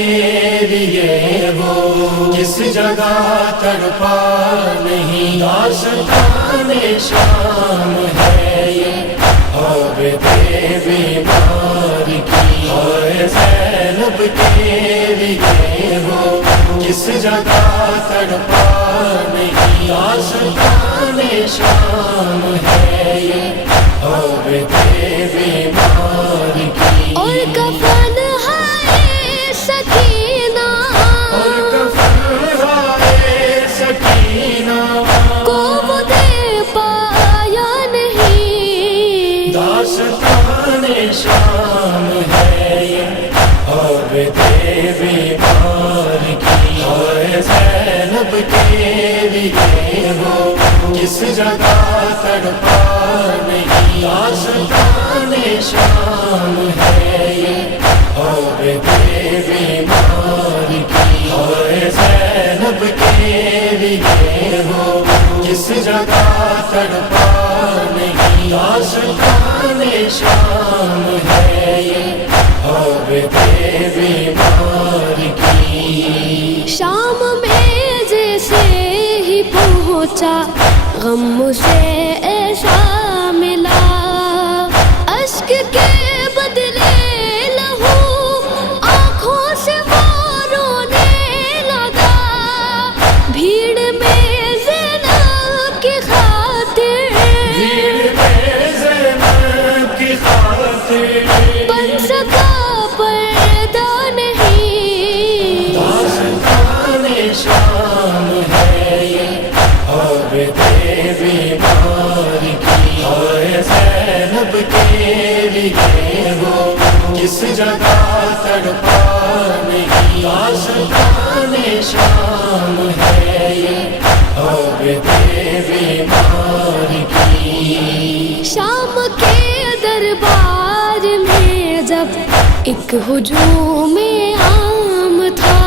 لیے وہ کس جگہ تڑپا نہیں، داستان شام ہے یہ عابد بیمار کی، اور زینب کے لیے وہ کس جگہ تڑپا نہیں، داستان شام ہے یہ عابد بیمار کی، اور کفن ہے سکینہ، اور کفن ہے سکینہ کو وہ دے پایا نہیں، داستان شام ہے یہ عابد بیمار کی، اور زینب کے لیے وہ کس جگہ تڑپا نہیں، داستان شام ہے یہ عابد بیمار کی، اور زینب کے لیے وہ کس جگہ تڑپا نہیں، داستان شام ہے یہ عابد بیمار کی، شام میں جیسے ہی پہنچا غم سے ایسا ملا، اشک کے بدلے لہو آنکھوں سے وہ رونے لگا، بھیڑ میں زینب کی خاطر، بھیڑ میں زینب کی خاطر بن سکا پردہ نہیں، داستان شام ہے یہ عابد بیمار کی، اور زینب کے لیے وہ کس جگہ تڑپا نہیں، داستان شام ہے یہ عابد بیمار کی، شام کے دربار میں جب ایک ہجوم عام تھا،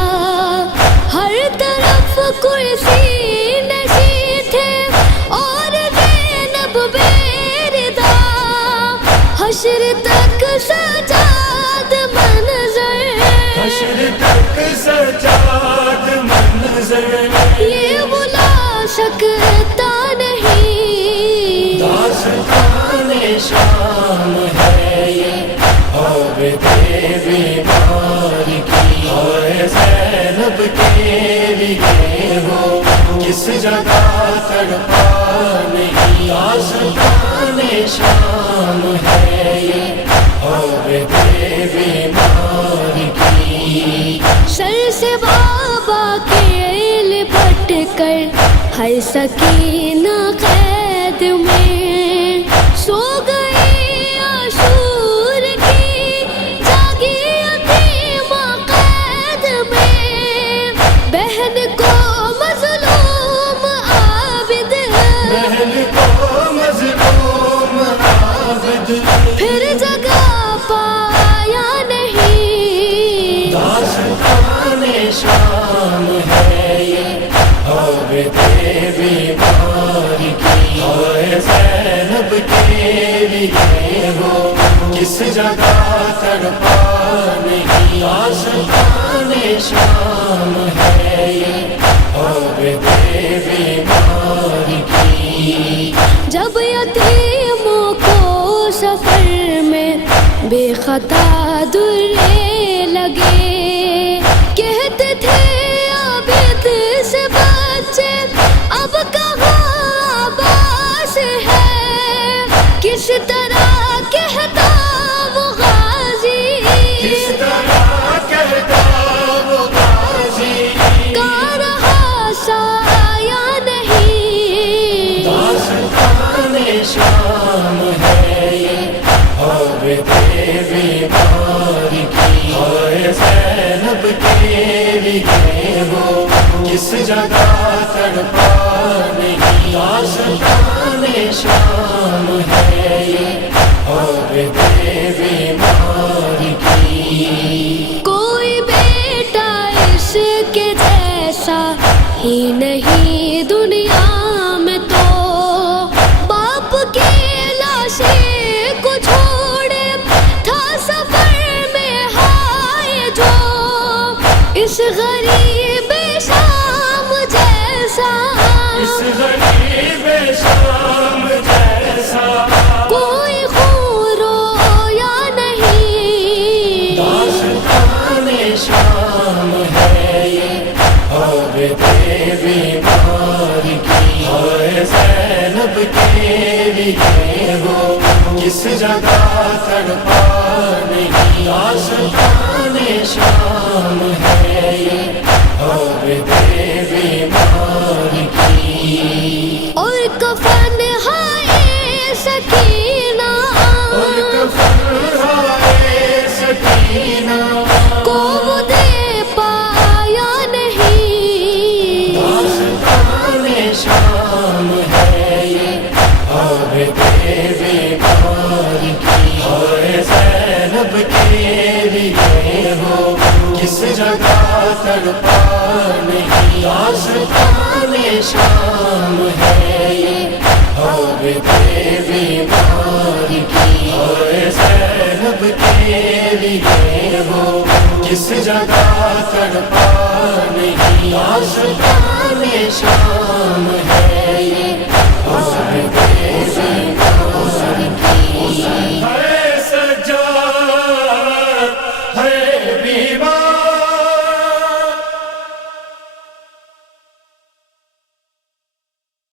ہر طرف کرسی نشین تھے اور زینب بیردہ، حشر تک سجاد منظر، حشر تک سجاد منظر یہ بلا سکتا نہیں، داستان شام ہے یہ عابد بیمار کی، اور زینب کے لیے وہ کس جگہ تڑپا نہیں، داستان شام ہے یہ عابد بیمار کی، سر سے بابا کے لپٹ کر ہر سکینہ قید میں سو گئی، عاشور کی جاگی یتیمہ قید میں، بہن کو مظلوم عابد، بہن کو مظلوم عابد پھر جگہ پایا نہیں، داستان شام ہے یہ عابد بیمار کی، اور زینب کے لیے وہ کس جگہ تڑپا نہیں، داستان شام ہے یہ عابد بیمار کی، جب یتیموں کو سفر میں بے خطا درے لگے، کہتے تھے عابد سے بچے اب کہاں عباس ہے، کس طرح کہتا وہ غازی، کس طرح کہتا وہ غازی، کا رہا سایہ نہیں، داستان شام ہے یہ عابد بیمار کی، اور زینب کے لیے وہ کس جگہ تڑپا نہیں، داستان شام ہے یہ عابد بیمار کی، کوئی بیٹا اس کے جیسا ہی نہیں دنیا میں، تو باپ کی لاشیں کو چھوڑے تھا سفر میں ہائے جو، اس غریب شام جیسا، اس غریب شام جیسا کوئی خون رویا نہیں، داستان شام ہے یہ اور بیمار کی، ہائے زینب کے لیے وہ کس جگہ تڑپا نہیں، داستان شام ہے یہ اور بیمار کی، اور کفن ہائے سکینہ، اور کفن ہائے سکینہ کو وہ دے پایا نہیں، داستان شام ہے یہ اور بیمار کی، ہائے زینب کے لیے وہ کس جگہ تڑپا نہیں، داستان شام ہے یہ اور بیمار کی، ہائے زینب کے لیے وہ کس جگہ تڑپا نہیں، داستان شام ہے